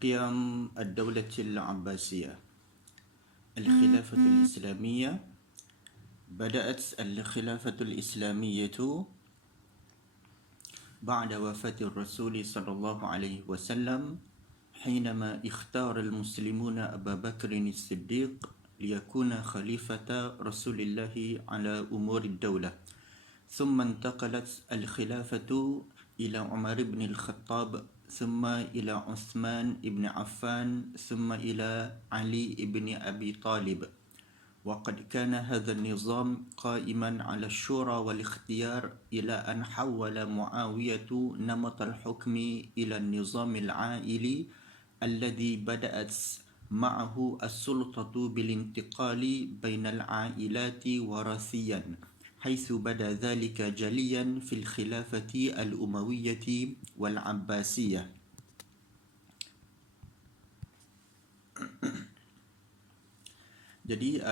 قيام الدولة العباسية. الخلافة الإسلامية. بدأت الخلافة الإسلامية بعد وفاة الرسول صلى الله عليه وسلم، حينما اختار المسلمون أبا بكر الصديق ليكون خليفة رسول الله على أمور الدولة. ثم انتقلت الخلافة إلى عمر بن الخطاب، ثم إلى عثمان بن عفان، ثم إلى علي بن أبي طالب. وقد كان هذا النظام قائما على الشورى والاختيار إلى أن حول معاوية نمط الحكم إلى النظام العائلي الذي بدأت معه السلطة بالانتقال بين العائلات وراثيا، حيث بدا ذلك جليا في الخلافة الأموية والعباسية. Jadi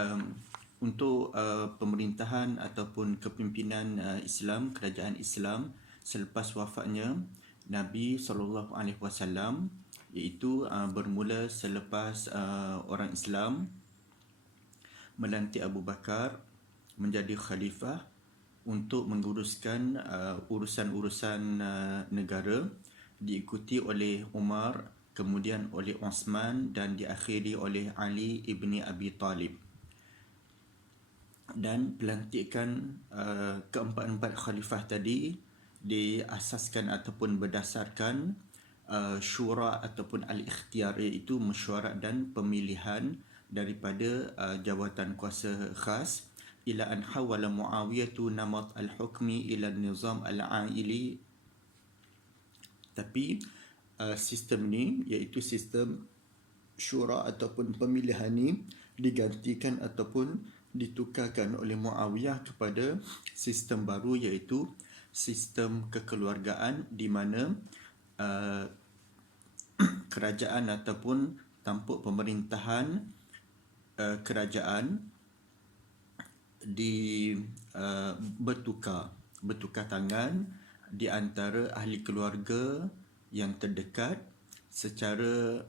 untuk pemerintahan ataupun kepimpinan Islam, kerajaan Islam selepas wafatnya Nabi SAW, iaitu bermula selepas orang Islam melantik Abu Bakar menjadi khalifah untuk menguruskan urusan-urusan negara, diikuti oleh Umar, kemudian oleh Uthman dan diakhiri oleh Ali ibni Abi Talib. Dan pelantikan keempat-empat khalifah tadi diasaskan ataupun berdasarkan syura ataupun al-ikhtiyar, iaitu mesyuarat dan pemilihan daripada jawatan kuasa khas, ila an hawala Muawiyatu namat al-hukmi ila nizam al-aili. Tapi sistem ni, iaitu sistem syura ataupun pemilihan ni, digantikan ataupun ditukarkan oleh Muawiyah kepada sistem baru, iaitu sistem kekeluargaan, di mana kerajaan ataupun tampuk pemerintahan kerajaan bertukar tangan di antara ahli keluarga yang terdekat secara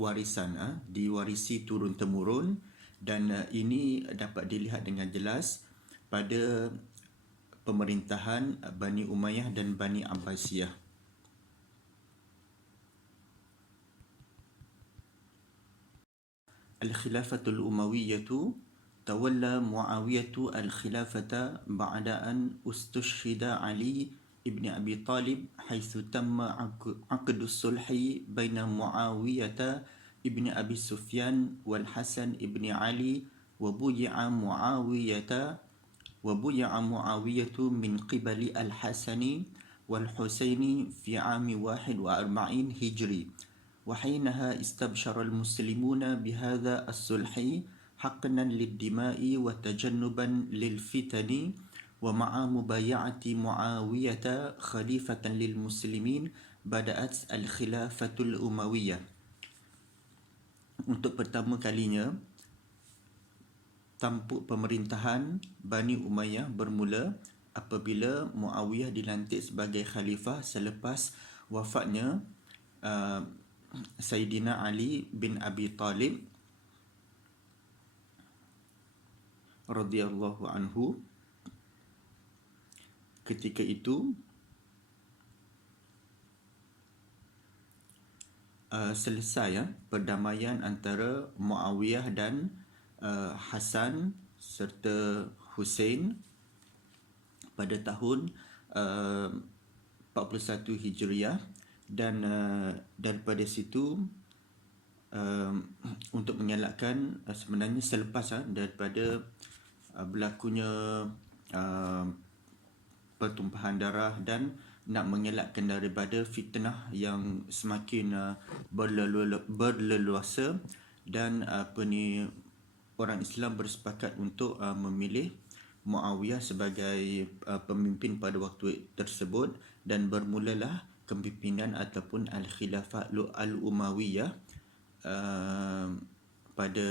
warisan, diwarisi turun-temurun, dan ini dapat dilihat dengan jelas pada pemerintahan Bani Umayyah dan Bani Abbasiyah. Al-Khilafatul Umawiyyatu. تولى معاوية الخلافة بعد أن استشهد علي ابن أبي طالب، حيث تم عقد الصلح بين معاوية ابن أبي سفيان والحسن ابن علي، وبويع معاوية من قبل الحسن والحسين في عام 41 هجري. وحينها استبشر المسلمون بهذا الصلح حقنا للدماء وتجنبا للفتن، ومع مبايعة معاوية خليفة للمسلمين بدأت الخلافة الأموية. Untuk pertama kalinya, tampuk pemerintahan Bani Umayyah bermula apabila Muawiyah dilantik sebagai khalifah selepas wafatnya Sayyidina Ali bin Abi Talib radhiyallahu anhu. Ketika itu selesai perdamaian antara Muawiyah dan Hasan serta Hussein pada tahun 41 Hijriah, dan daripada situ untuk mengelakkan, sebenarnya selepas daripada berlakunya pertumpahan darah dan nak mengelakkan daripada fitnah yang semakin berleluasa, dan orang Islam bersepakat untuk memilih Muawiyah sebagai pemimpin pada waktu tersebut, dan bermulalah kepimpinan ataupun al-khilafah al-Umayyah pada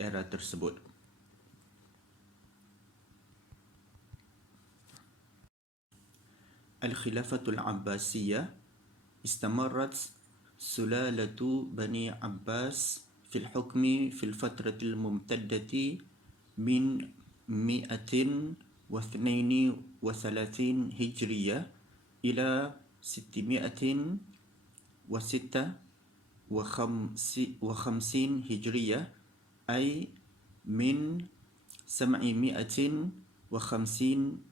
era tersebut. Al-Khilafatul Abbasiyah استمرت سلالة بني عباس في الحكم في الفترة الممتدة من 132 هجرية إلى 656 هجرية، أي من 750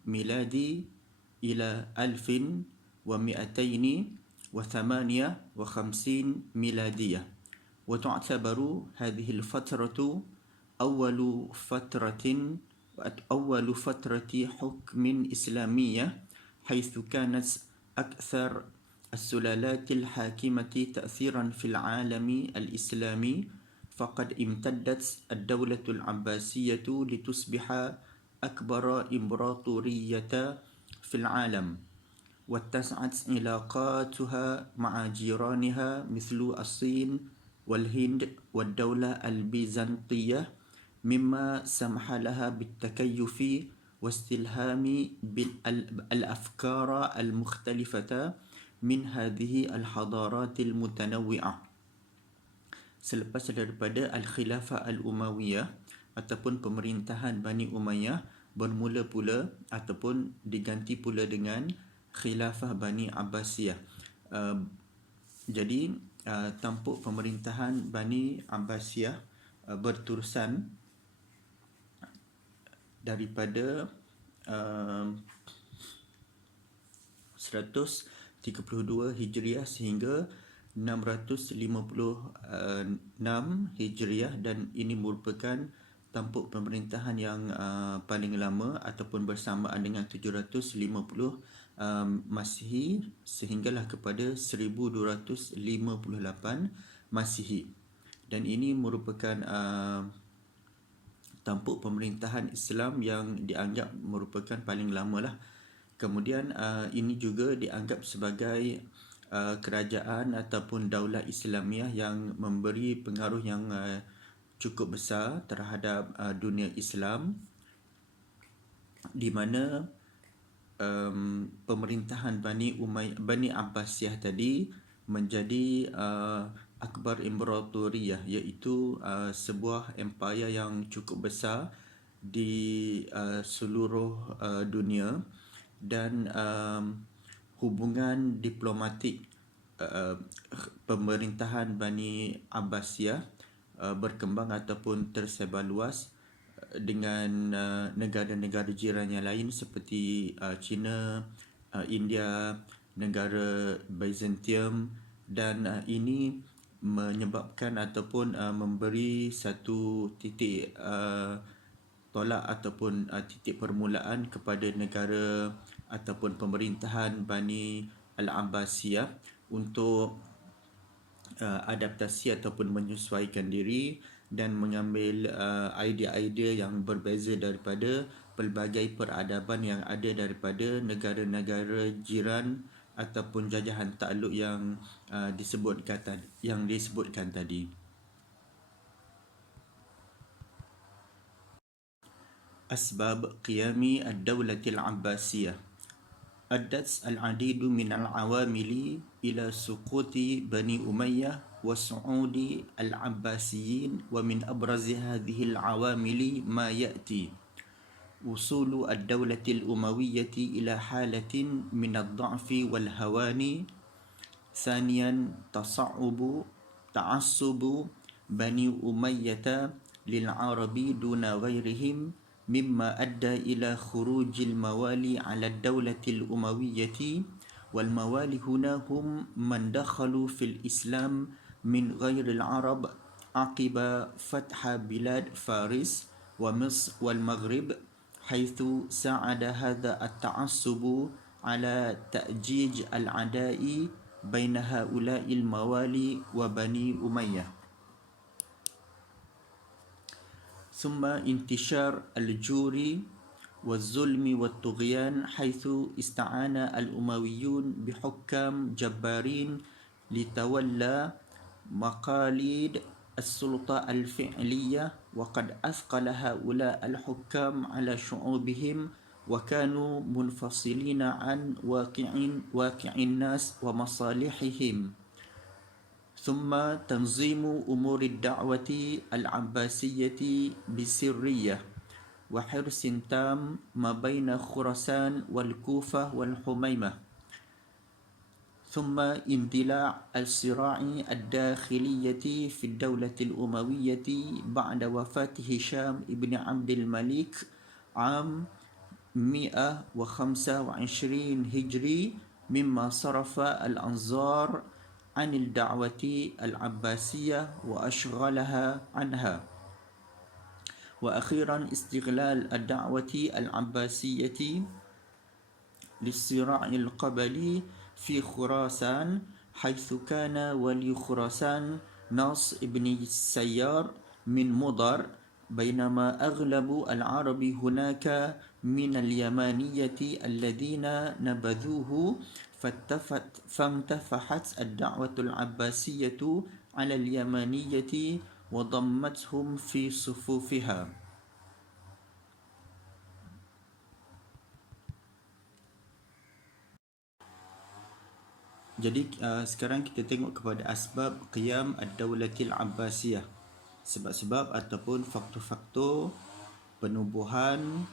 ميلادي إلى 1258 ميلادية. وتعتبر هذه الفترة أول فترة حكم إسلامية، حيث كانت أكثر السلالات الحاكمة تأثيرا في العالم الإسلامي، فقد امتدت الدولة العباسية لتصبح أكبر إمبراطورية في العالم، واتسعت علاقاتها مع جيرانها مثل الصين والهند والدولة البيزنطية، مما سمح لها بالتكيف واستلهام الأفكار المختلفة من هذه الحضارات المتنوعة. Selepas daripada Al-Khilafah Al-Umayyah ataupun pemerintahan Bani Umayyah bermula pula ataupun diganti pula dengan Khilafah Bani Abbasiyah. Jadi tampuk pemerintahan Bani Abbasiyah berterusan daripada 132 Hijriah sehingga 656 Hijriah, dan ini merupakan tampuk pemerintahan yang paling lama ataupun bersamaan dengan 750 Masihi sehinggalah kepada 1258 Masihi. Dan ini merupakan tampuk pemerintahan Islam yang dianggap merupakan paling lama lah. Kemudian ini juga dianggap sebagai kerajaan ataupun daulah Islamiah yang memberi pengaruh yang cukup besar terhadap dunia Islam, di mana pemerintahan Bani Abbasiyah tadi menjadi akbar imperatoriyah, iaitu sebuah empayar yang cukup besar di seluruh dunia, dan hubungan diplomatik pemerintahan Bani Abbasiyah berkembang ataupun tersebar luas dengan negara-negara jiran yang lain seperti China, India, negara Byzantium, dan ini menyebabkan ataupun memberi satu titik tolak ataupun titik permulaan kepada negara ataupun pemerintahan Bani Al-Abbasiyah untuk adaptasi ataupun menyesuaikan diri dan mengambil idea-idea yang berbeza daripada pelbagai peradaban yang ada daripada negara-negara jiran ataupun jajahan takluk yang disebutkan tadi. Asbab qiyami ad-dawlati al-Abbasiyah. أدت العديد من العوامل إلى سقوط بني أمية وصعود العباسيين، ومن أبرز هذه العوامل ما يأتي: وصول الدولة الأموية إلى حالة من الضعف والهوان. ثانيا، تعصب بني أمية للعرب دون غيرهم، مما أدى إلى خروج الموالي على الدولة الأموية. والموالي هنا هم من دخلوا في الإسلام من غير العرب عقب فتح بلاد فارس ومصر والمغرب، حيث ساعد هذا التعصب على تأجيج العداء بين هؤلاء الموالي وبني أمية. ثم انتشار الجور والظلم والطغيان، حيث استعان الأمويون بحكام جبارين لتولى مقاليد السلطة الفعلية، وقد أثقل هؤلاء الحكام على شعوبهم، وكانوا منفصلين عن واقع الناس ومصالحهم. ثم تنظيم أمور الدعوة العباسية بسرية وحرص تام ما بين خراسان والكوفة والحميمة، ثم اندلاع الصراع الداخلية في الدولة الأموية بعد وفاة هشام بن عبد الملك عام 125 هجري، مما صرف الأنظار عن الدعوة العباسية وأشغلها عنها. وأخيرا استغلال الدعوة العباسية للصراع القبلي في خراسان، حيث كان ولي خراسان ناصر بن السيار من مضر، بينما أغلب العرب هناك من اليمانية الذين نبذوه، فانتفحت الدعوة العباسية على اليمانية وضمتهم في صفوفها. Jadi sekarang kita tengok kepada asbab qiyam ad-daulatil Abbasiyah, sebab-sebab ataupun faktor-faktor penubuhan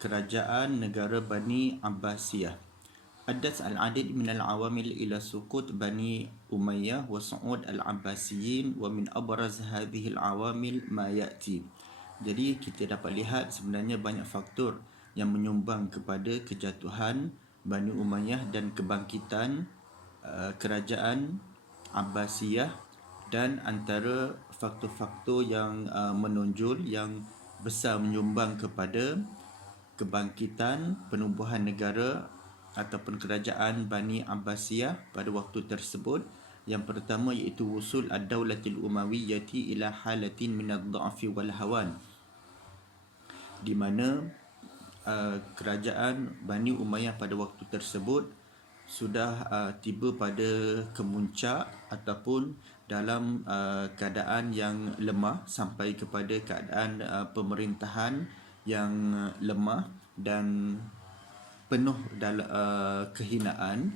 kerajaan negara Bani Abbasiyah. Addas al-adid min al-awamil ila suqut Bani Umayyah wa su'ud al-Abbasiyin, wa min abraz hadhihi al-awamil ma ya'ti. Jadi kita dapat lihat sebenarnya banyak faktor yang menyumbang kepada kejatuhan Bani Umayyah dan kebangkitan kerajaan Abbasiyah, dan antara faktor-faktor yang menonjol yang besar menyumbang kepada kebangkitan penubuhan negara ataupun kerajaan Bani Abbasiyah pada waktu tersebut. Yang pertama iaitu wusul ad-daulatil umawiyyati ila halatin min ad-dha'fi wal hawan, di mana kerajaan Bani Umayyah pada waktu tersebut sudah tiba pada kemuncak ataupun dalam keadaan yang lemah, sampai kepada keadaan pemerintahan yang lemah dan penuh dalam kehinaan.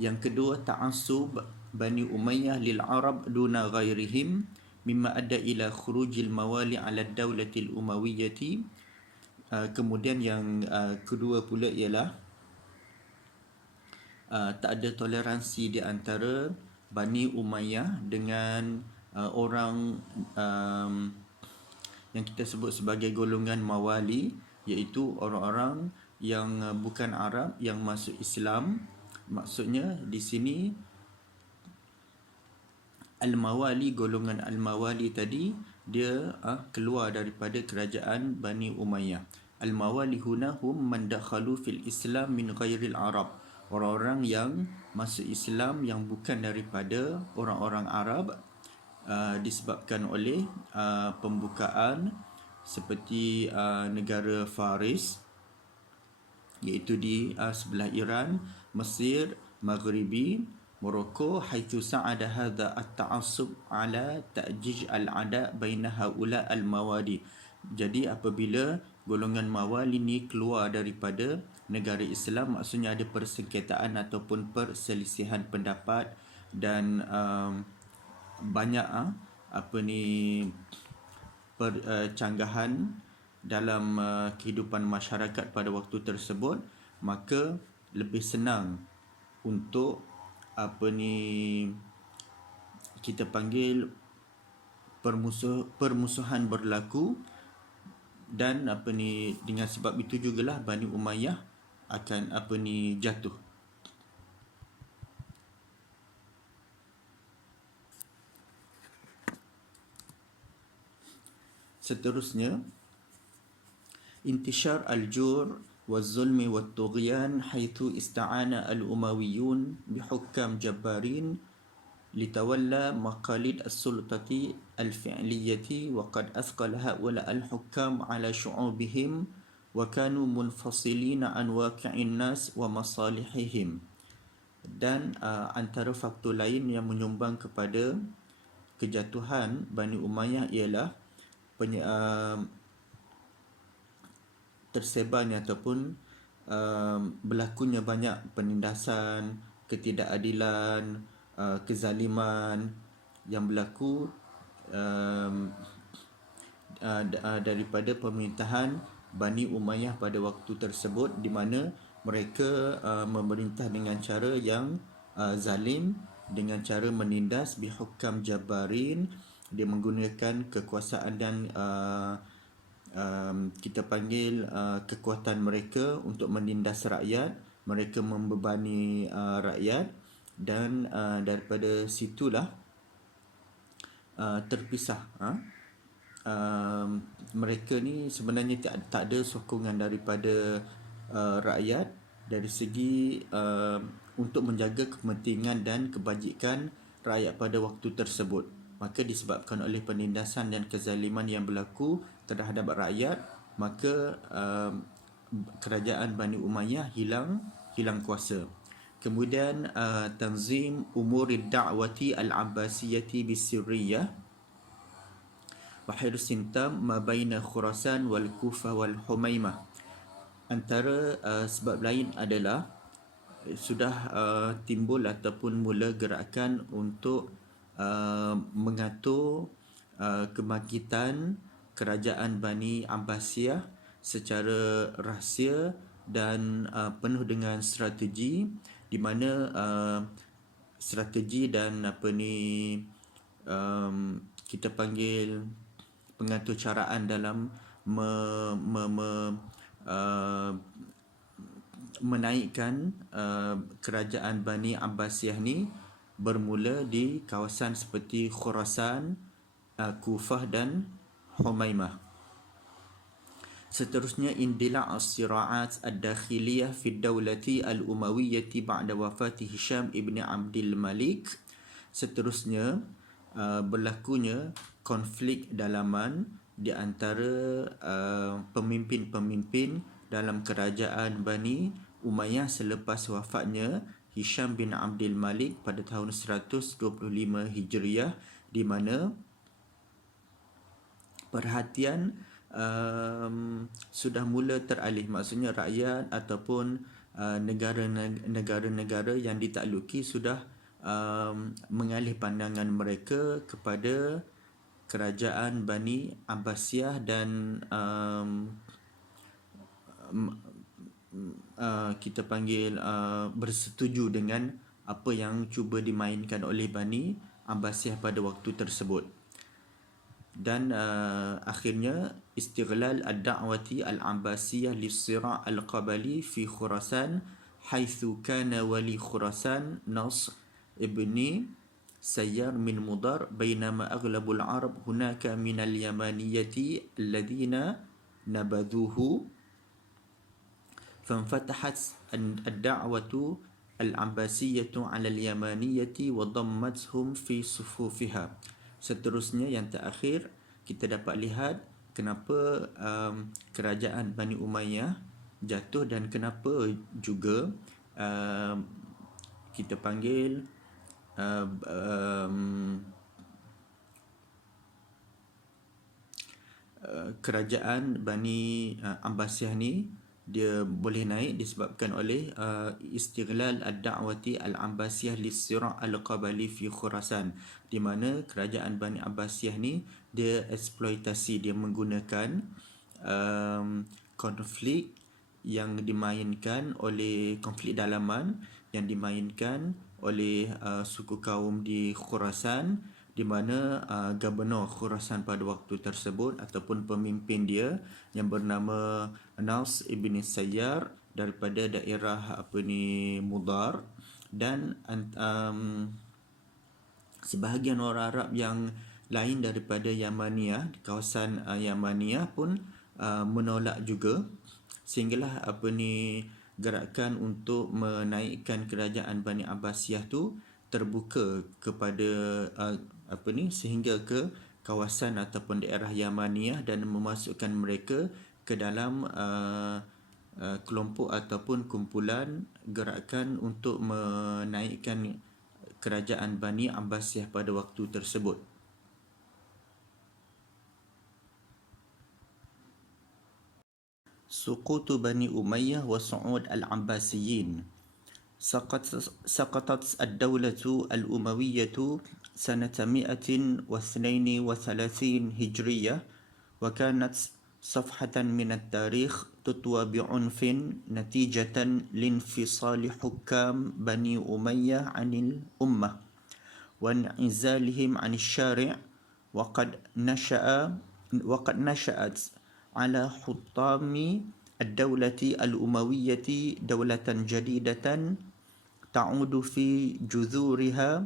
Yang kedua, ta'assub Bani Umayyah lil Arab duna ghairihim mimma adda ila khurujil mawali ala ad-daulatil umawiyyati. Kemudian yang kedua pula ialah tak ada toleransi di antara Bani Umayyah dengan orang yang kita sebut sebagai golongan mawali, iaitu orang-orang yang bukan Arab yang masuk Islam. Maksudnya di sini al-mawali, golongan al-mawali tadi dia keluar daripada kerajaan Bani Umayyah. Al-mawali huna hum man dakhalu fil Islam min ghairil Arab, orang-orang yang masuk Islam yang bukan daripada orang-orang Arab, disebabkan oleh pembukaan seperti negara Faris, iaitu di sebelah Iran, Mesir, Maghribi, Morocco, haitsu sa'ada hadha at-ta'assub ala ta'jij al-ada baina haula al-mawali. Jadi apabila golongan mawali ni keluar daripada negara Islam, maksudnya ada persengketaan ataupun perselisihan pendapat dan banyak percanggahan dalam kehidupan masyarakat pada waktu tersebut, maka lebih senang untuk kita panggil permusuhan berlaku. Dan dengan sebab itu jugalah Bani Umayyah akan jatuh. Seterusnya, intishar al-jur wal-zulmi wal-tughyan haithu ista'ana al-umawiyyun bihukam jabbarin litawalla maqalid as-sultati al-fi'liyati wa qad athqala haula al-hukam ala syu'ubihim wa kanu munfasilina an waqi'in nas wa masalihihim. Dan antara faktor lain yang menyumbang kepada kejatuhan Bani Umayyah ialah tersebarnya ataupun berlakunya banyak penindasan, ketidakadilan, kezaliman yang berlaku daripada pemerintahan Bani Umayyah pada waktu tersebut, di mana mereka memerintah dengan cara yang zalim, dengan cara menindas bihukam jabarin. Dia menggunakan kekuasaan dan kita panggil kekuatan mereka untuk menindas rakyat. Mereka membebani rakyat, dan daripada situlah terpisah. Mereka ni sebenarnya tak ada sokongan daripada rakyat dari segi untuk menjaga kepentingan dan kebajikan rakyat pada waktu tersebut. Maka disebabkan oleh penindasan dan kezaliman yang berlaku terhadap rakyat, maka kerajaan Bani Umayyah hilang kuasa. Kemudian tanzim umuri da'wati al-abbasiyati bisirriyah wa hirsin tam ma baina Khurasan wal Kufah wal Humaimah. Antara sebab lain adalah sudah timbul ataupun mula gerakan untuk mengatur kebangkitan kerajaan Bani Abbasiyah secara rahsia dan penuh dengan strategi, di mana strategi dan kita panggil pengaturcaraan dalam menaikkan kerajaan Bani Abbasiyah ni bermula di kawasan seperti Khurasan, Kufah dan Humaimah. Seterusnya indila' as-sira'at ad-dakhiliyah fi ad-dawlati al-umawiyyati ba'da wafati Hisham ibn Abdul Malik. Seterusnya berlakunya konflik dalaman di antara pemimpin-pemimpin dalam kerajaan Bani Umayyah selepas wafatnya Hisham bin Abdul Malik pada tahun 125 Hijriah, di mana perhatian sudah mula teralih. Maksudnya rakyat ataupun negara-negara yang ditakluki sudah mengalih pandangan mereka kepada kerajaan Bani Abbasiyah dan kita panggil bersetuju dengan apa yang cuba dimainkan oleh Bani Abbasiyah pada waktu tersebut. Dan akhirnya istighlal ad-da'wati al-Abbasiyah lis-sira' al-qabali fi Khurasan, haitsu kana wali Khurasan Nasr ibni Sayyar min Mudar, bainama aghlabul Arab hunaka min al-Yamaniyati alladhina nabadhuhu, fanfatahat ad-da'watu al-Abbasiyatu 'ala al-Yamaniyati wa dammathum fi sufufiha. Seterusnya yang terakhir, kita dapat lihat kenapa kerajaan Bani Umayyah jatuh dan kenapa juga kita panggil kerajaan Bani Abbasiyah ni dia boleh naik disebabkan oleh istighlal ad-da'wati al-Abbasiyah lis-sira' al-qabali fi Khurasan, di mana kerajaan Bani Abbasiyah ni dia eksploitasi, dia menggunakan konflik yang dimainkan oleh konflik dalaman yang dimainkan oleh suku kaum di Khurasan, di mana gubernur Khurasan pada waktu tersebut ataupun pemimpin dia yang bernama Nasr ibn Sayyar daripada daerah Mudar, dan sebahagian orang Arab yang lain daripada Yamaniyah, di kawasan Yamaniyah pun menolak juga, sehinggalah gerakan untuk menaikkan kerajaan Bani Abbasiyah tu terbuka kepada sehingga ke kawasan ataupun daerah Yamaniyah dan memasukkan mereka ke dalam kelompok ataupun kumpulan gerakan untuk menaikkan kerajaan Bani Abbasiyah pada waktu tersebut. Suqutu Bani Umayyah wa Su'ud al-Abbasiyin. سقطت الدولة الأموية سنة 132 هجرية، وكانت صفحة من التاريخ تطوى بعنف نتيجة لانفصال حكام بني أمية عن الأمة وانعزالهم عن الشارع. وقد نشأت على حطام الدولة الأموية دولة جديدة تعود في جذورها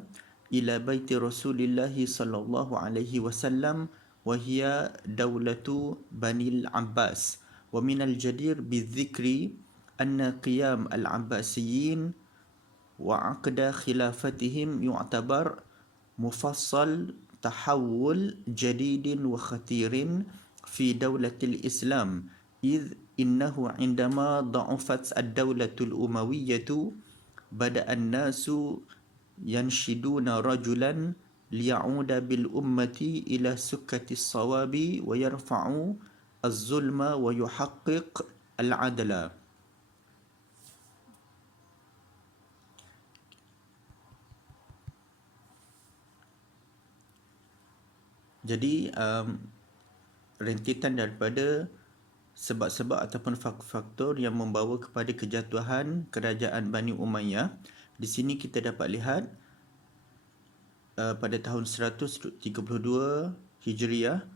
إلى بيت رسول الله صلى الله عليه وسلم، وهي دولة بني العباس. ومن الجدير بالذكر أن قيام العباسيين وعقد خلافتهم يعتبر مفصل تحول جديد وخطير في دولة الإسلام، إذ إنه عندما ضعفت الدولة الأموية بدأ الناس ينشدون رجلا ليعود بالأمة إلى سكة الصواب ويرفع الظلم ويحقق العدل. Jadi rentetan daripada sebab-sebab ataupun faktor yang membawa kepada kejatuhan kerajaan Bani Umayyah. Di sini kita dapat lihat pada tahun 132 Hijriah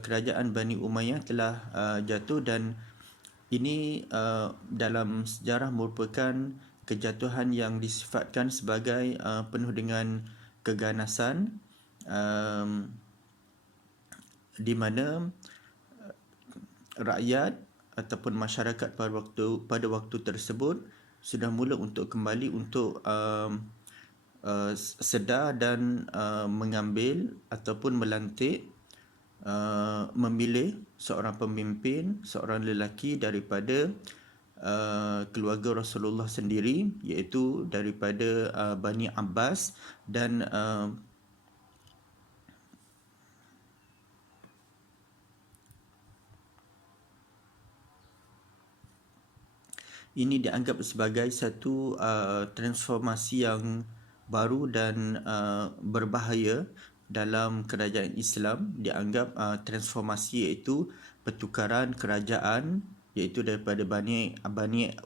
kerajaan Bani Umayyah telah jatuh, dan ini dalam sejarah merupakan kejatuhan yang disifatkan sebagai penuh dengan keganasan, di mana rakyat ataupun masyarakat pada waktu tersebut sudah mula untuk kembali untuk sedar dan mengambil ataupun melantik memilih seorang pemimpin, seorang lelaki daripada keluarga Rasulullah sendiri, iaitu daripada Bani Abbas. Dan ini dianggap sebagai satu transformasi yang baru dan berbahaya dalam kerajaan Islam. Dianggap transformasi iaitu pertukaran kerajaan, iaitu daripada Bani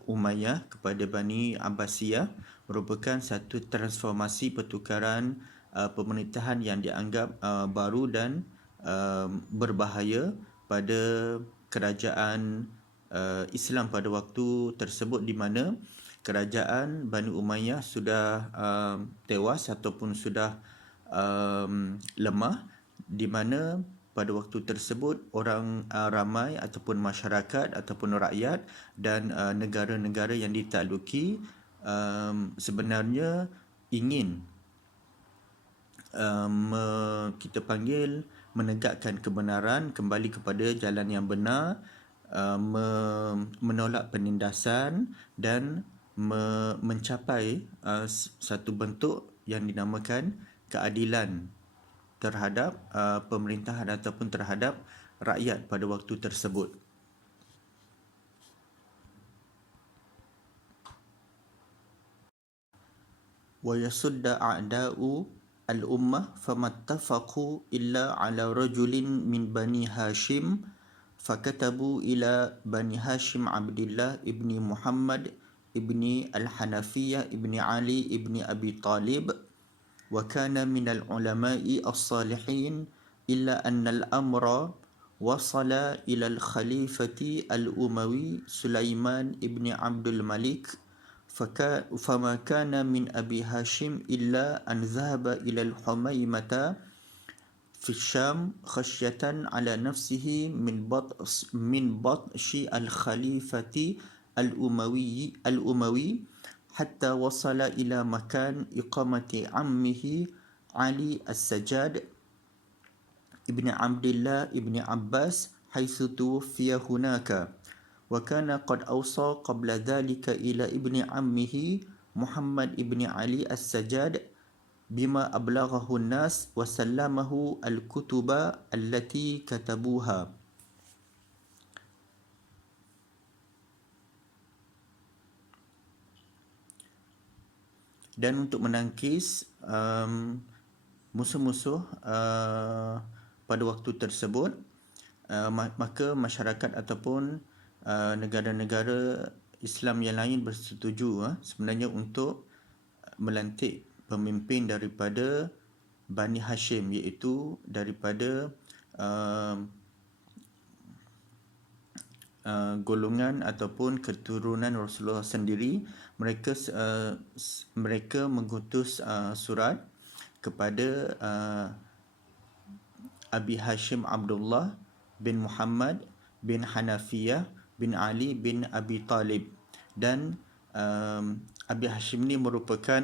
Umayyah kepada Bani Abbasiyah, merupakan satu transformasi pertukaran pemerintahan yang dianggap baru dan berbahaya pada kerajaan Islam pada waktu tersebut, di mana kerajaan Bani Umayyah sudah tewas ataupun sudah lemah, di mana pada waktu tersebut orang ramai ataupun masyarakat ataupun rakyat dan negara-negara yang ditakluki sebenarnya ingin kita panggil menegakkan kebenaran, kembali kepada jalan yang benar, menolak penindasan dan mencapai satu bentuk yang dinamakan keadilan terhadap pemerintahan ataupun terhadap rakyat pada waktu tersebut. وَيَصُدَّ أَعْدَاءُ الْأُمَّةِ فَمَا اتَّفَقُوا إِلَّا عَلَى رَجُلٍ مِنْ بَنِي هاشم فكتبوا إلى بني هاشم عبد الله ابن محمد ابن الحنفية ابن علي ابن أبي طالب، وكان من العلماء الصالحين، إلا أن الأمر وصل إلى الخليفة الأموي سليمان ابن عبد الملك، فما كان من أبي هاشم إلا أن ذهب إلى الحميمة في الشام خشية على نفسه من بطش الخليفة الأموي حتى وصل إلى مكان إقامة عمه علي السجاد ابن عبد الله ابن عباس حيث توفي هناك. وكان قد أوصى قبل ذلك إلى ابن عمه محمد ابن علي السجاد بما أبلغه الناس وسلمه الكتب التي كتبوها. Dan untuk menangkis musuh-musuh pada waktu tersebut, maka masyarakat ataupun negara-negara Islam yang lain bersetuju sebenarnya untuk melantik pemimpin daripada Bani Hashim, iaitu daripada golongan ataupun keturunan Rasulullah sendiri. Mereka mengutus surat kepada Abi Hashim Abdullah bin Muhammad bin Hanafiyah bin Ali bin Abi Talib. Dan Abi Hashim ni merupakan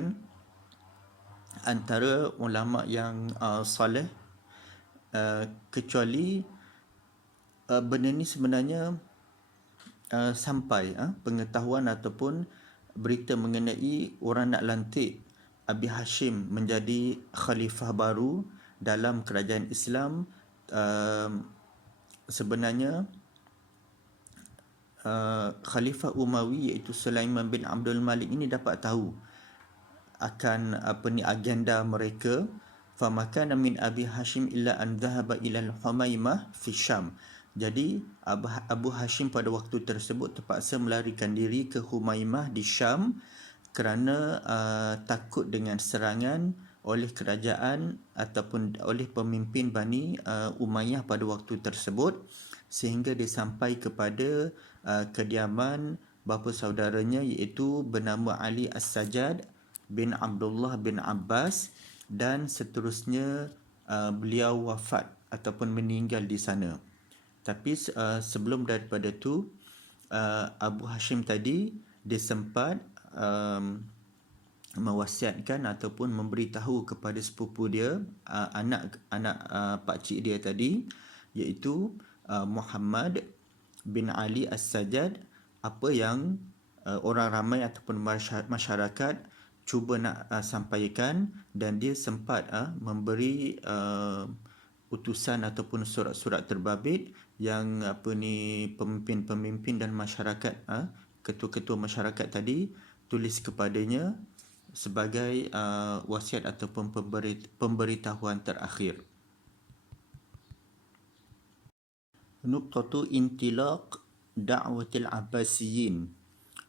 antara ulama yang saleh, kecuali benda ni sebenarnya sampai pengetahuan ataupun berita mengenai orang nak lantik Abi Hashim menjadi khalifah baru dalam kerajaan Islam. Sebenarnya Khalifah Umawi iaitu Sulaiman bin Abdul Malik ini dapat tahu akan agenda mereka. Famakana min Abi Hashim illa an dhahaba ila al-Humaimah fi Syam. Jadi Abu Hashim pada waktu tersebut terpaksa melarikan diri ke Humaimah di Syam kerana takut dengan serangan oleh kerajaan ataupun oleh pemimpin Bani Umayyah pada waktu tersebut, sehingga dia sampai kepada kediaman bapa saudaranya iaitu bernama Ali As-Sajjad bin Abdullah bin Abbas, dan seterusnya beliau wafat ataupun meninggal di sana. Tapi sebelum daripada tu, Abu Hashim tadi dia sempat mewasiatkan ataupun memberitahu kepada sepupu dia, anak pakcik dia tadi, iaitu Muhammad bin Ali As-Sajjad, apa yang orang ramai ataupun masyarakat cuba nak sampaikan, dan dia sempat memberi utusan ataupun surat-surat terbabit yang pemimpin-pemimpin dan masyarakat, ketua-ketua masyarakat tadi tulis kepadanya sebagai wasiat ataupun pemberitahuan terakhir. Nuqtatu intilaq da'watil Abbasiyin.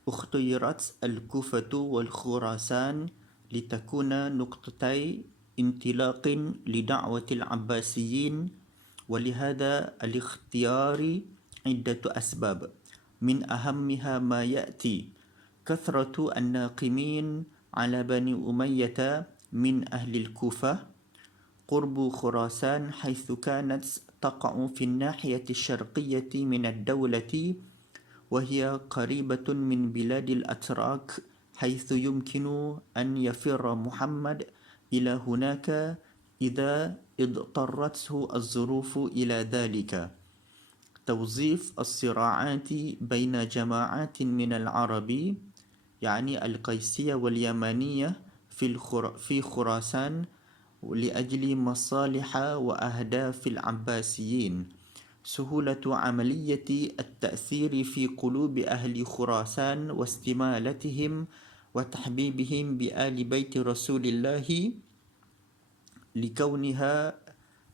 اختيرت الكوفة والخراسان لتكون نقطتي انطلاق لدعوة العباسيين، ولهذا الاختيار عدة أسباب، من أهمها ما يأتي: كثرة الناقمين على بني أمية من أهل الكوفة، قرب خراسان حيث كانت تقع في الناحية الشرقية من الدولة، وهي قريبة من بلاد الأتراك، حيث يمكن أن يفر محمد إلى هناك إذا اضطرته الظروف إلى ذلك. توظيف الصراعات بين جماعات من العرب، يعني القيسية واليمانية في خراسان لأجل مصالح وأهداف العباسيين. سهولة عملية التأثير في قلوب أهل خراسان واستمالتهم وتحبيبهم بآل بيت رسول الله لكونها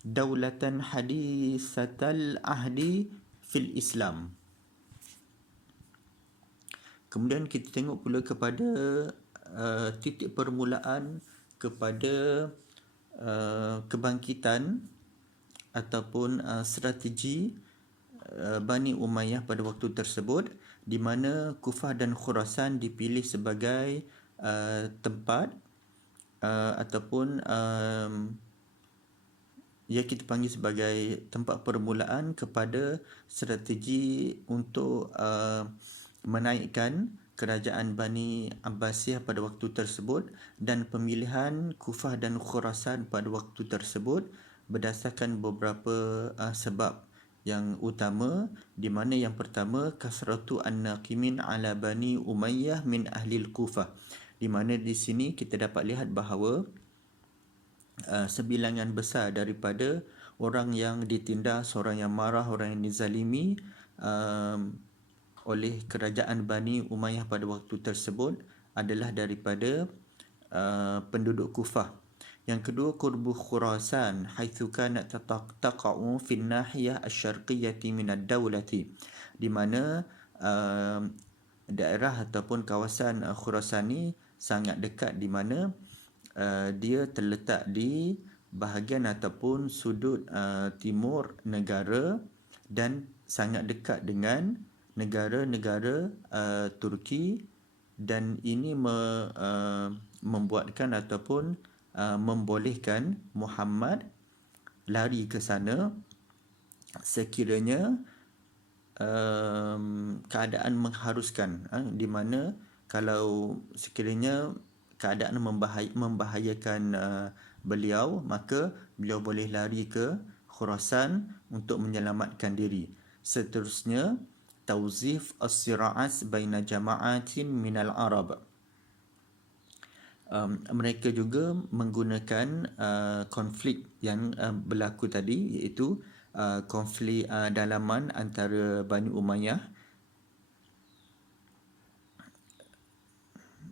دولة حديثة العهد في الإسلام. Kemudian kita tengok pula kepada titik permulaan kepada kebangkitan ataupun strategi Bani Umayyah pada waktu tersebut, di mana Kufah dan Khurasan dipilih sebagai tempat ataupun kita panggil sebagai tempat permulaan kepada strategi untuk menaikkan kerajaan Bani Abbasiyah pada waktu tersebut, dan pemilihan Kufah dan Khurasan pada waktu tersebut berdasarkan beberapa sebab yang utama, di mana yang pertama kasratu an-naqimin ala Bani Umayyah min ahli al-Kufah, di mana di sini kita dapat lihat bahawa sebilangan besar daripada orang yang ditindas, orang yang marah, orang yang dizalimi oleh kerajaan Bani Umayyah pada waktu tersebut adalah daripada penduduk Kufah. Yang kedua, qurbu Khurasan haitsu kanat taqa'u fi an-nahiyah asy-syarqiyyah min ad-dawlati, di mana daerah ataupun kawasan Khurasan ni sangat dekat, di mana dia terletak di bahagian ataupun sudut timur negara dan sangat dekat dengan negara-negara Turki, dan ini membuatkan ataupun membolehkan Muhammad lari ke sana sekiranya keadaan mengharuskan, di mana kalau sekiranya keadaan membahayakan beliau, maka beliau boleh lari ke Khurasan untuk menyelamatkan diri. Seterusnya, tawzif as-sira'at baina jama'atin minal Arab. Mereka juga menggunakan konflik yang berlaku tadi, iaitu konflik dalaman antara Bani Umayyah,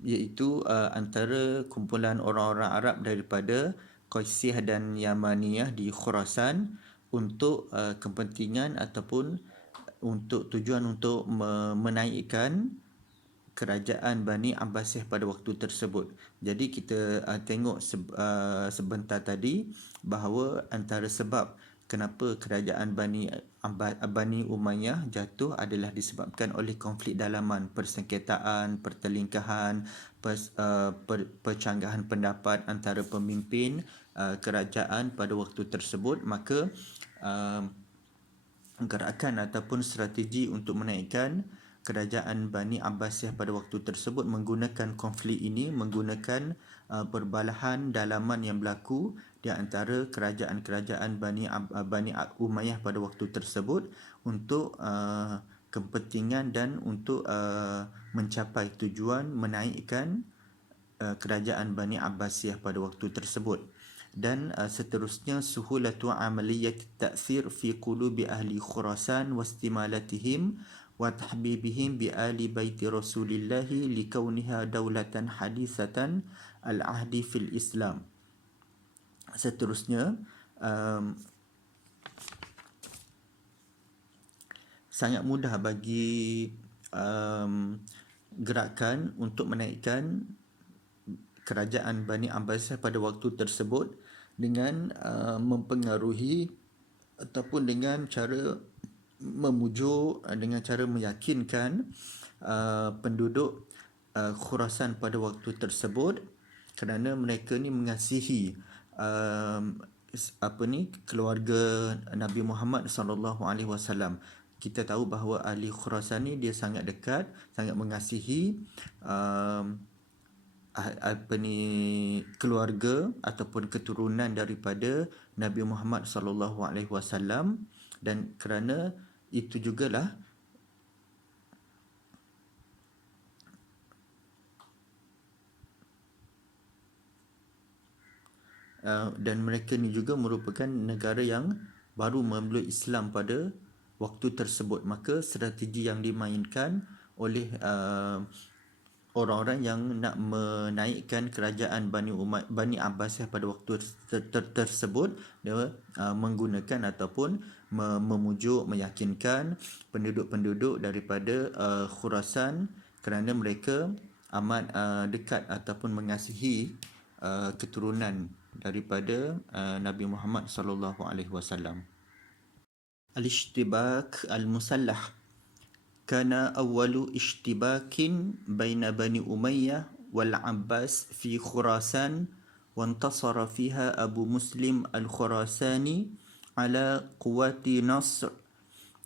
iaitu antara kumpulan orang-orang Arab daripada Qaisiyah dan Yamaniyah di Khurasan untuk kepentingan ataupun untuk tujuan untuk menaikkan kerajaan Bani Abbasiyah pada waktu tersebut. Jadi kita tengok sebentar tadi bahawa antara sebab kenapa kerajaan Bani Umayyah jatuh adalah disebabkan oleh konflik dalaman, persengketaan, pertelingkahan, percanggahan pendapat antara pemimpin kerajaan pada waktu tersebut. Maka gerakan ataupun strategi untuk menaikkan kerajaan Bani Abbasiyah pada waktu tersebut menggunakan konflik ini, menggunakan perbalahan dalaman yang berlaku di antara kerajaan-kerajaan Bani Umayyah pada waktu tersebut untuk kepentingan dan untuk mencapai tujuan menaikkan kerajaan Bani Abbasiyah pada waktu tersebut. Dan seterusnya, suhulatu amaliyat ta'thir fi qulubi ahli Khurasan wastimalatihim wa tahbibihim bi ali baiti Rasulillah likauniha daulatan hadisatan al-ahdi fil Islam. Seterusnya, sangat mudah bagi gerakan untuk menaikkan kerajaan Bani Abbasiyah pada waktu tersebut dengan mempengaruhi ataupun dengan cara memujuk, dengan cara meyakinkan penduduk Khurasan pada waktu tersebut, kerana mereka ni mengasihi keluarga Nabi Muhammad SAW. Kita tahu bahawa ahli Khurasan ni dia sangat dekat, sangat mengasihi keluarga ataupun keturunan daripada Nabi Muhammad SAW, dan kerana itu jugalah dan mereka ni juga merupakan negara yang baru memeluk Islam pada waktu tersebut. Maka strategi yang dimainkan oleh orang-orang yang nak menaikkan kerajaan Bani Abbasiyah pada waktu tersebut, dia menggunakan ataupun memujuk, meyakinkan penduduk-penduduk daripada Khurasan, kerana mereka amat dekat ataupun mengasihi keturunan daripada Nabi Muhammad SAW. Al-ishtibak al-musallah kana awwalu ishtibakin baina Bani Umayyah wal Abbas fi Khurasan, wa intasara fiha Abu Muslim al-Khurasani ala quwati Nasr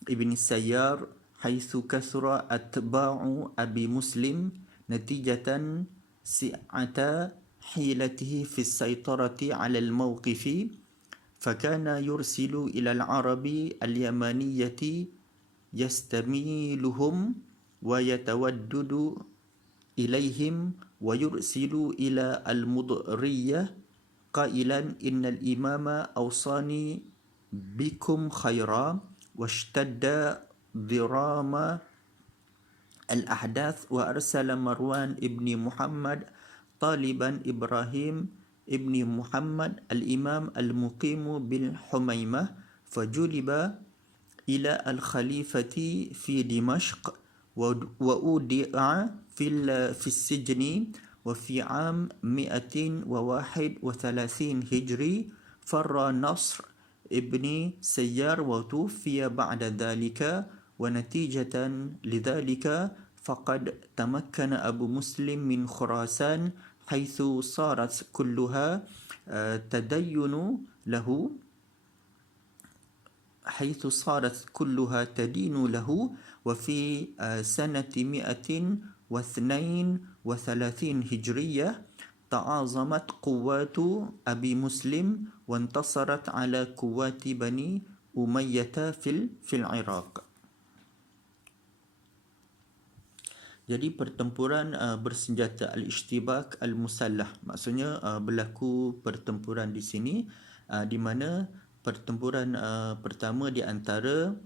ibn Sayyar haitsu kathura atba'u Abi Muslim natijatan si'ata hilatihi fi as-saytarati ala al-mawqifi, fakana yursilu ila al-Arabi al-Yamaniyati yastamiluhum wa yatawaddudu ilaihim wa yursilu ila al-Mudriyah qailan innal imama awsani bikum khaira washtadda dirama al-ahdath wa arsala Marwan ibn Muhammad طالبا إبراهيم ابن محمد الإمام المقيم بالحميمة فجلب إلى الخليفة في دمشق وأودع في السجن وفي عام 131 هجري فر نصر ابن سيار وتوفي بعد ذلك ونتيجة لذلك فقد تمكن أبو مسلم من خراسان حيث صارت كلها تدين له وفي سنة 132 هجرية تعاظمت قوات أبي مسلم وانتصرت على قوات بني أمية في العراق. Jadi pertempuran bersenjata al-ishtibak al-musallah, maksudnya berlaku pertempuran di sini di mana pertempuran pertama di antara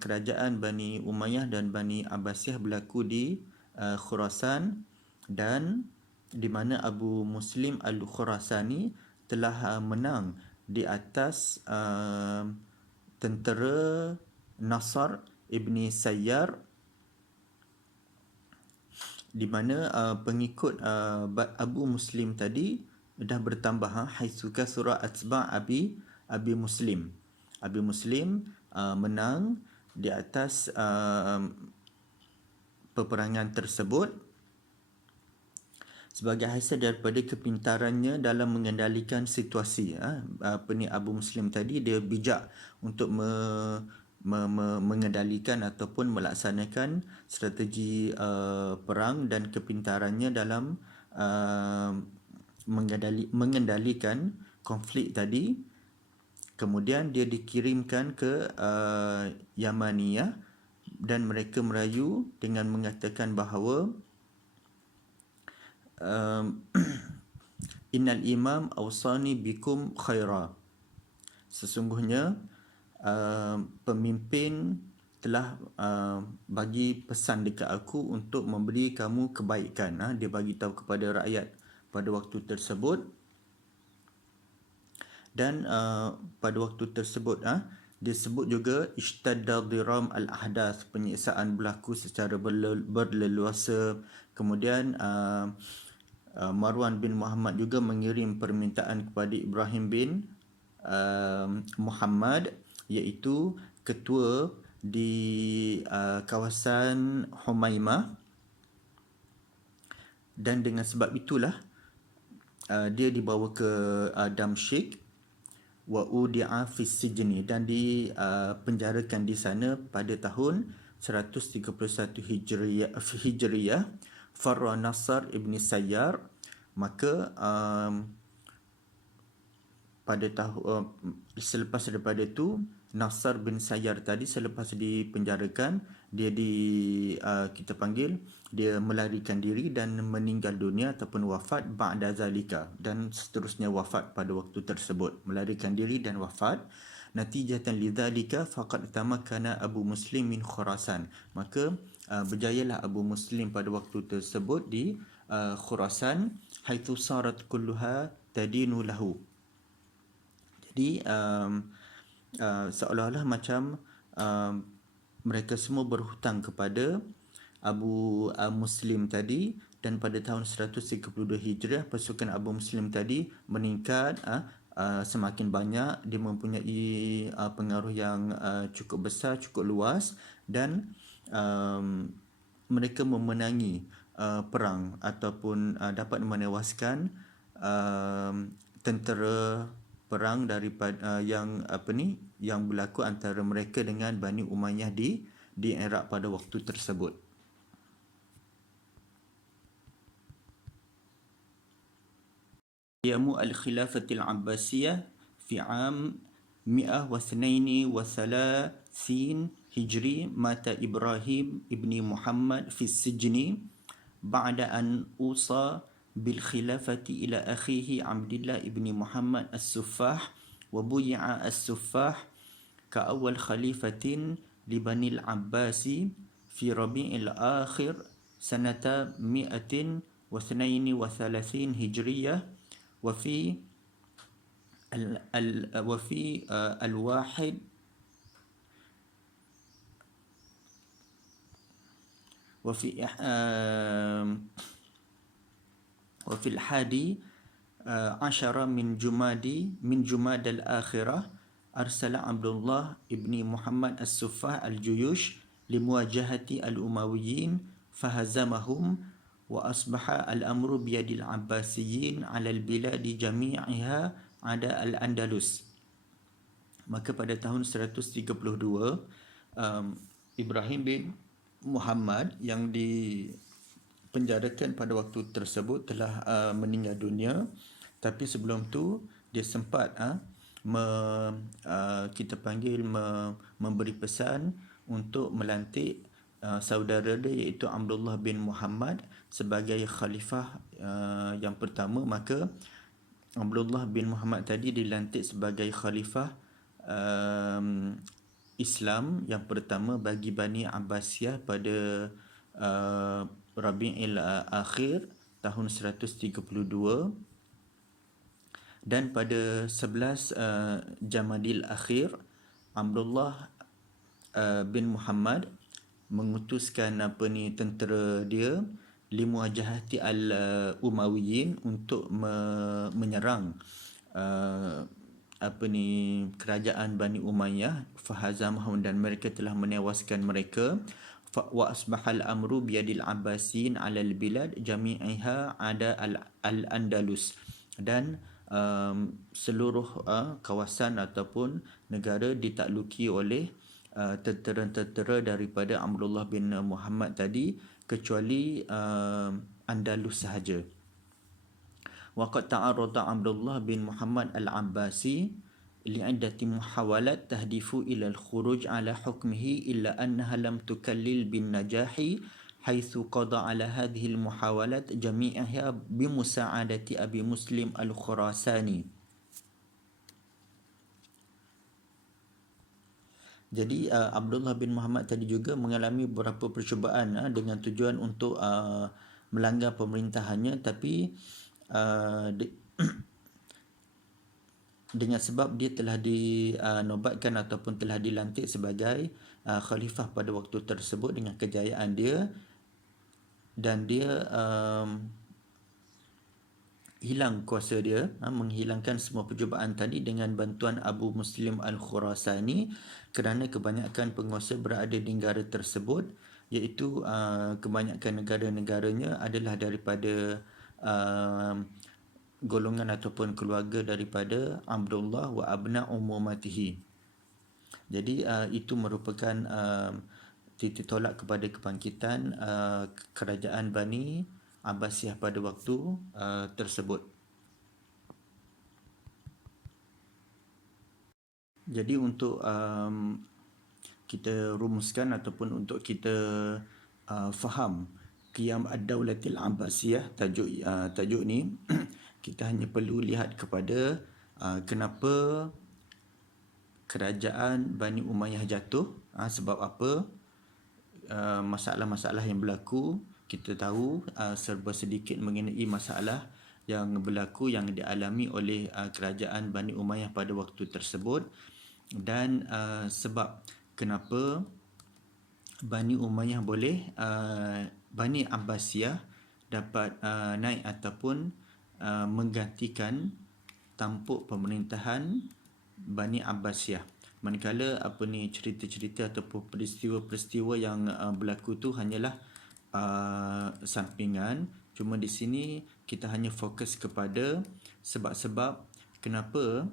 kerajaan Bani Umayyah dan Bani Abbasiyah berlaku di Khurasan, dan di mana Abu Muslim al-Khurasani telah menang di atas tentera Nasr ibni Sayyar, di mana pengikut Abu Muslim tadi dah bertambah, haitsu kasura atba' Abi Muslim. Abi Muslim menang di atas peperangan tersebut sebagai hasil daripada kepintarannya dalam mengendalikan situasi. Abu Muslim tadi dia bijak untuk mengendalikan ataupun melaksanakan strategi perang dan kepintarannya dalam mengendalikan konflik tadi. Kemudian dia dikirimkan ke Yamaniyah dan mereka merayu dengan mengatakan bahawa innal imam awsani bikum khaira, sesungguhnya pemimpin telah bagi pesan dekat aku untuk memberi kamu kebaikan. Dia bagi tahu kepada rakyat pada waktu tersebut. Dan pada waktu tersebut disebut juga ishtadda dhiram al-ahdath, penyiksaan berlaku secara berleluasa. Kemudian Marwan bin Muhammad juga mengirim permintaan kepada Ibrahim bin Muhammad, iaitu ketua di kawasan Humaimah, dan dengan sebab itulah dia dibawa ke Damsyik wa udi'a fi sijni, dan dipenjarakan di sana pada tahun 131 Hijriyah. Farra Nasr ibn Sayyar, maka pada tahun selepas daripada itu Nasr bin Sayyar tadi selepas dipenjarakan, dia kita panggil dia melarikan diri dan meninggal dunia ataupun wafat ba'da zalika, dan seterusnya wafat pada waktu tersebut, melarikan diri dan wafat. Natijatan lidzalika faqad tamakkana Abu Muslim min Khurasan, maka berjayalah Abu Muslim pada waktu tersebut di Khurasan, haitsu sarat kulluha tadinu lahu. Jadi seolah-olah macam mereka semua berhutang kepada Abu Muslim tadi, dan pada tahun 132 Hijriah pasukan Abu Muslim tadi meningkat semakin banyak. Dia mempunyai pengaruh yang cukup besar, cukup luas, dan mereka memenangi perang ataupun dapat menewaskan tentera perang daripada yang berlaku antara mereka dengan Bani Umayyah di Iraq pada waktu tersebut. Qiyamu al-Khilafatil Abbasiyah fi am 132 Hijri mata Ibrahim ibni Muhammad fi sijni ba'da an usa bil khilafati ila akhihi Abdullah ibni Muhammad as-Suffah wa buyi'a as-Suffah ka awal khalifatin li Bani al-Abbasi fi Rabi'il akhir sanata 133 وثلاثين هجرية وفي الواحد وفي الحادي عشر من جماد الآخرة أرسل عبد الله بن محمد السفاح الجيوش لمواجهة الأمويين فهزمهم وأصبح الأمر بيد العباسيين على البلاد جميعها عدا الأندلس. Maka pada tahun 132 Ibrahim bin Muhammad yang dipenjarakan pada waktu tersebut telah meninggal dunia, tapi sebelum tu dia sempat kita panggil memberi pesan untuk melantik saudara dia iaitu Abdullah bin Muhammad sebagai khalifah yang pertama. Maka Abdullah bin Muhammad tadi dilantik sebagai khalifah Islam yang pertama bagi Bani Abbasiyah pada Rabi'il Akhir tahun 132, dan pada 11 Jamadil Akhir Abdullah bin Muhammad mengutuskan tentera dia limuwajahati al-Umayyin untuk menyerang kerajaan Bani Umayyah. Fahazamahum, dan mereka telah menewaskan mereka. Wa asbahal amru biyadil Abbasiyin alal bilad jami'iha ada al-Andalus, dan seluruh kawasan ataupun negara ditakluki oleh tentera-tentera daripada Abdullah bin Muhammad tadi, kecuali Andalus sahaja. وقد تعرض عبد الله بن محمد العباسي لعدة محاولات تهدف إلى الخروج على حكمه إلا أنها لم تكلل بالنجاح، حيث قضى على هذه المحاولات جميعها بمساعدة أبي مسلم الخراساني. Jadi Abdullah bin Muhammad tadi juga mengalami beberapa percubaan dengan tujuan untuk melanggar pemerintahannya, tapi dengan sebab dia telah dinobatkan ataupun telah dilantik sebagai khalifah pada waktu tersebut dengan kejayaan dia, dan dia hilang kuasa dia, menghilangkan semua percubaan tadi dengan bantuan Abu Muslim Al-Khurasani, kerana kebanyakan penguasa berada di negara tersebut, iaitu kebanyakan negara-negaranya adalah daripada golongan ataupun keluarga daripada Abdullah wa abna ummatihi. Jadi itu merupakan titik tolak kepada kebangkitan kerajaan Bani Abbasiyah pada waktu tersebut. Jadi untuk kita rumuskan ataupun untuk kita faham Qiyam ad-Daulatil Abbasiyah, tajuk ni kita hanya perlu lihat kepada kenapa kerajaan Bani Umayyah jatuh, sebab apa, masalah-masalah yang berlaku. Kita tahu serba sedikit mengenai masalah yang berlaku yang dialami oleh kerajaan Bani Umayyah pada waktu tersebut, dan sebab kenapa Bani Umayyah boleh Bani Abbasiyah dapat naik ataupun menggantikan tampuk pemerintahan Bani Abbasiyah. Manakala cerita-cerita ataupun peristiwa-peristiwa yang berlaku tu hanyalah sampingan. Cuma di sini kita hanya fokus kepada sebab-sebab kenapa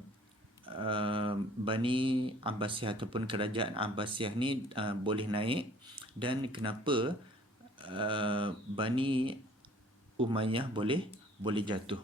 Bani Abbasiyah ataupun kerajaan Abbasiyah ni boleh naik, dan kenapa Bani Umayyah boleh jatuh.